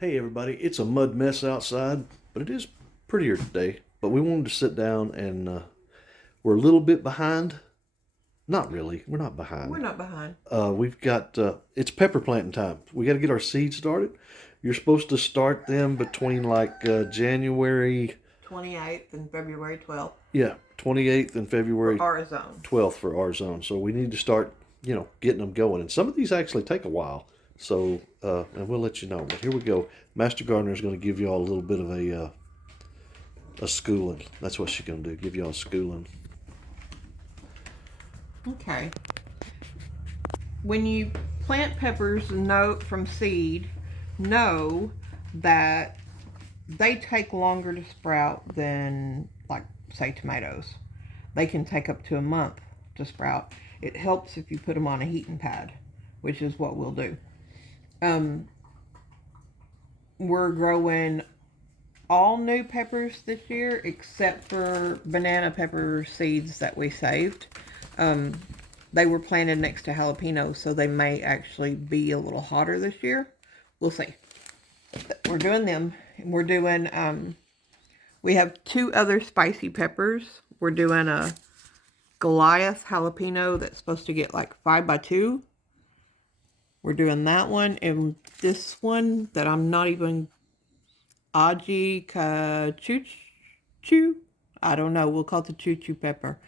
Hey everybody, it's a mud mess outside, but it is prettier today. But we wanted to sit down and we're a little bit behind. Not really, we're not We're behind. not behind. We've got, it's pepper planting time. We got to get our seeds started. You're supposed to start them between January, 28th and February 12th 28th and for February our zone. 12th for our zone. So we need to start, getting them going. And some of these actually take a while. So, and we'll let you know. But here we go. Master Gardener is going to give you all a little bit of a schooling. That's what she's going to do. Give you all a schooling. Okay. When you plant peppers from seed, know that they take longer to sprout than, like, say, tomatoes. They can take up to a month to sprout. It helps if you put them on a heating pad, which is what we'll do. We're growing all new peppers this year except for banana pepper seeds that we saved. They were planted next to jalapenos, so they may actually be a little hotter this year. We'll see. We're doing them. We're doing, we have two other spicy peppers. We're doing a Goliath jalapeno that's supposed to get like 5x2. We're doing that one, and this one that I'm not even, Aji Kachuchu. I don't know. We'll call it the choo-choo pepper.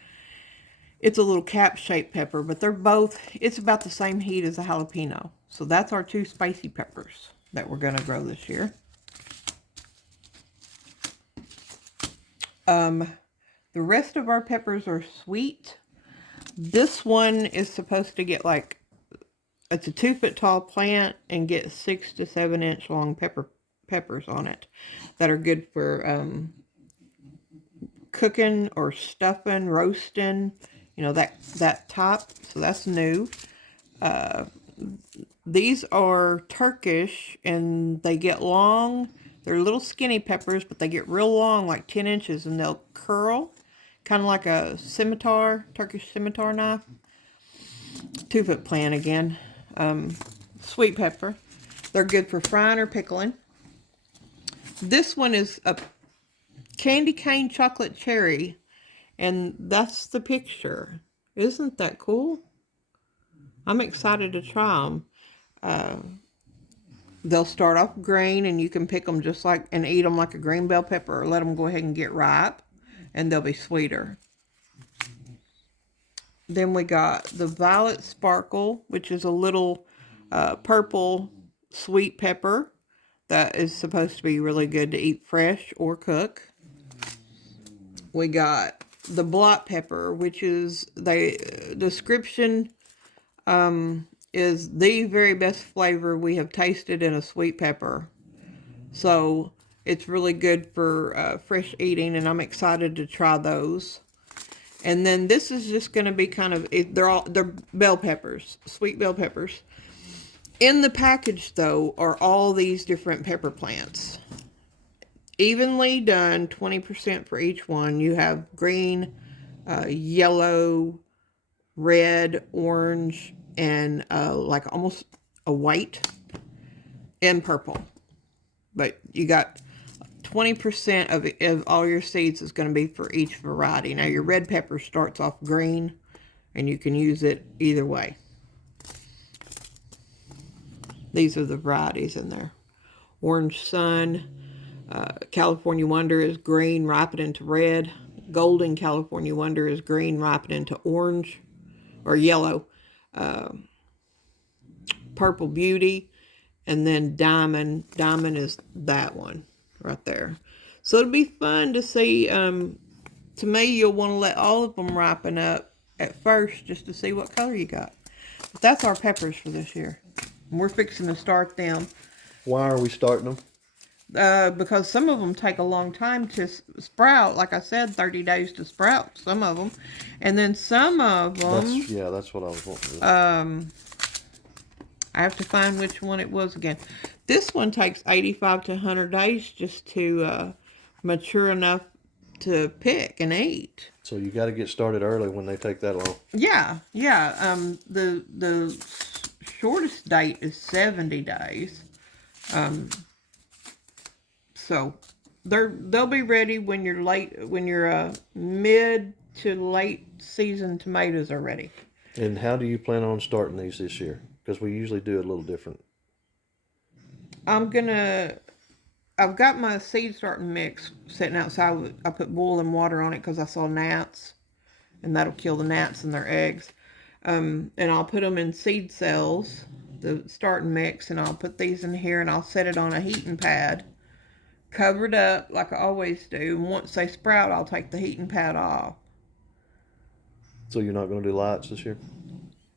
It's a little cap-shaped pepper, but they're both, it's about the same heat as a jalapeno. So that's our two spicy peppers that we're going to grow this year. The rest of our peppers are sweet. This one is supposed to get like, it's a 2-foot tall plant and get 6 to 7 inch long peppers on it that are good for cooking or stuffing, roasting, that top. So that's new. These are Turkish and they get long. They're little skinny peppers, but they get real long, like 10 inches, and they'll curl, kind of like a scimitar, Turkish scimitar knife. 2-foot plant again. Sweet pepper. They're good for frying or pickling. This one is a candy cane chocolate cherry, and that's the picture. Isn't that cool? I'm excited to try them. They'll start off green, and you can pick them just like and eat them like a green bell pepper, or let them go ahead and get ripe, and they'll be sweeter. Then we got the violet sparkle, which is a little purple sweet pepper that is supposed to be really good to eat fresh or cook. We got the blot pepper, which is the description is the very best flavor we have tasted in a sweet pepper. So it's really good for fresh eating, and I'm excited to try those. And then this is just going to be kind of, they're bell peppers, sweet bell peppers. In the package, though, are all these different pepper plants. Evenly done, 20% for each one. You have green, yellow, red, orange, and like almost a white, and purple. But you got 20% of all your seeds is going to be for each variety. Now your red pepper starts off green, and you can use it either way. These are the varieties in there. Orange Sun, California Wonder is green, ripening to red. Golden California Wonder is green, ripening to orange or yellow. Purple Beauty, and then Diamond. Diamond is that one right there. So it'll be fun to see. To me, you'll want to let all of them ripen up at first just to see what color you got. But that's our peppers for this year. And we're fixing to start them. Why are we starting them? Because some of them take a long time to sprout. Like I said, 30 days to sprout, some of them. And then some of them... That's what I was wanting to I have to find which one it was again. This one takes 85 to 100 days just to mature enough to pick and eat. So you got to get started early when they take that long. Yeah. The shortest date is 70 days. So they'll be ready when your mid to late season tomatoes are ready. And how do you plan on starting these this year? Because we usually do it a little different. I've got my seed starting mix sitting outside. I put boiling water on it because I saw gnats, and that'll kill the gnats and their eggs. And I'll put them in seed cells, the starting mix, and I'll put these in here, and I'll set it on a heating pad, covered up like I always do. And once they sprout, I'll take the heating pad off. So you're not going to do lights this year?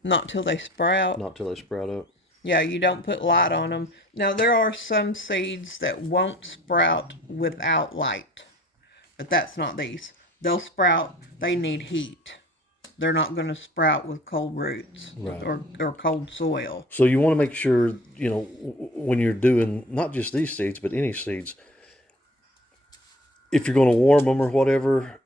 Not till they sprout. Not till they sprout up? Yeah, you don't put light on them. Now, there are some seeds that won't sprout without light, but that's not these. They'll sprout. They need heat. They're not going to sprout with cold roots, right, or cold soil. So you want to make sure, when you're doing not just these seeds, but any seeds, if you're going to warm them or whatever.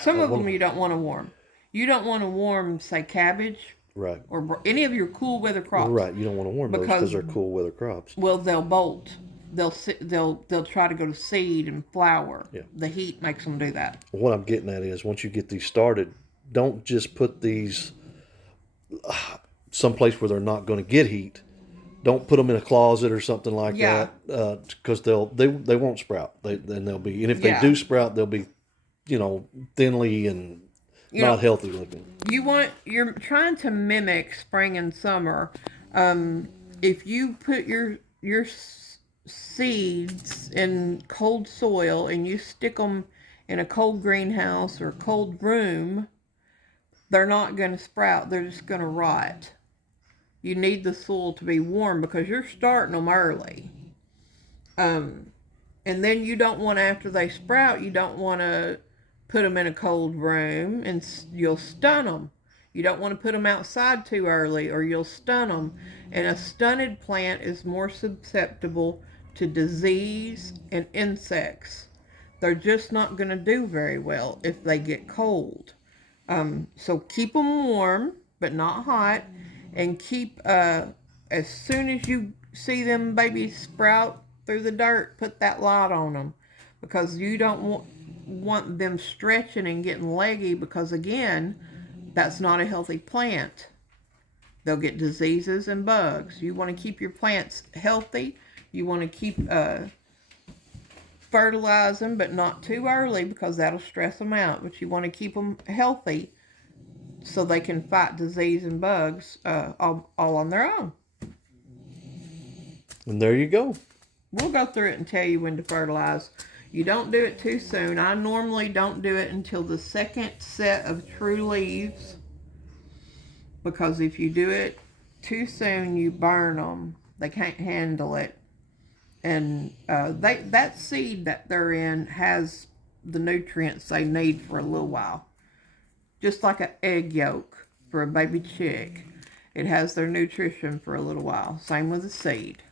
Some of them you don't want to warm. You don't want to warm, say, cabbage. Right. Or any of your cool weather crops. Right. You don't want to warm those because they're cool weather crops. Well, they'll bolt. They'll try to go to seed and flower. Yeah. The heat makes them do that. What I'm getting at is once you get these started, don't just put these someplace where they're not going to get heat. Don't put them in a closet or something like that, because they won't sprout. They'll be, and if they do sprout, they'll be, thinly and not healthy looking. You're trying to mimic spring and summer. If you put your seeds in cold soil and you stick them in a cold greenhouse or a cold room, they're not going to sprout. They're just going to rot. You need the soil to be warm because you're starting them early. And then you don't want, after they sprout, you don't want to put them in a cold room and you'll stun them. You don't want to put them outside too early or you'll stun them. And a stunted plant is more susceptible to disease and insects. They're just not going to do very well if they get cold. So keep them warm, but not hot. And keep, as soon as you see them babies sprout through the dirt, put that light on them. Because you don't want them stretching and getting leggy, because again, that's not a healthy plant. They'll get diseases and bugs. You want to keep your plants healthy. You want to keep fertilize them, but not too early because that'll stress them out. But you want to keep them healthy so they can fight disease and bugs all on their own. And there you go. We'll go through it and tell you when to fertilize. You don't do it too soon. I normally don't do it until the second set of true leaves, because if you do it too soon, you burn them. They can't handle it. And that seed that they're in has the nutrients they need for a little while. Just like an egg yolk for a baby chick. It has their nutrition for a little while. Same with the seed.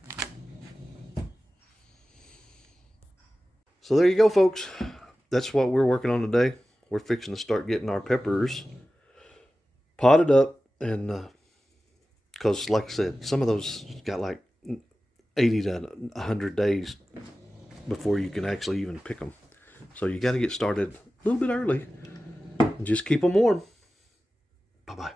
So there you go, folks. That's what we're working on today. We're fixing to start getting our peppers potted up, and because, like I said, some of those got like 80 to 100 days before you can actually even pick them. So you got to get started a little bit early and just keep them warm. Bye-bye.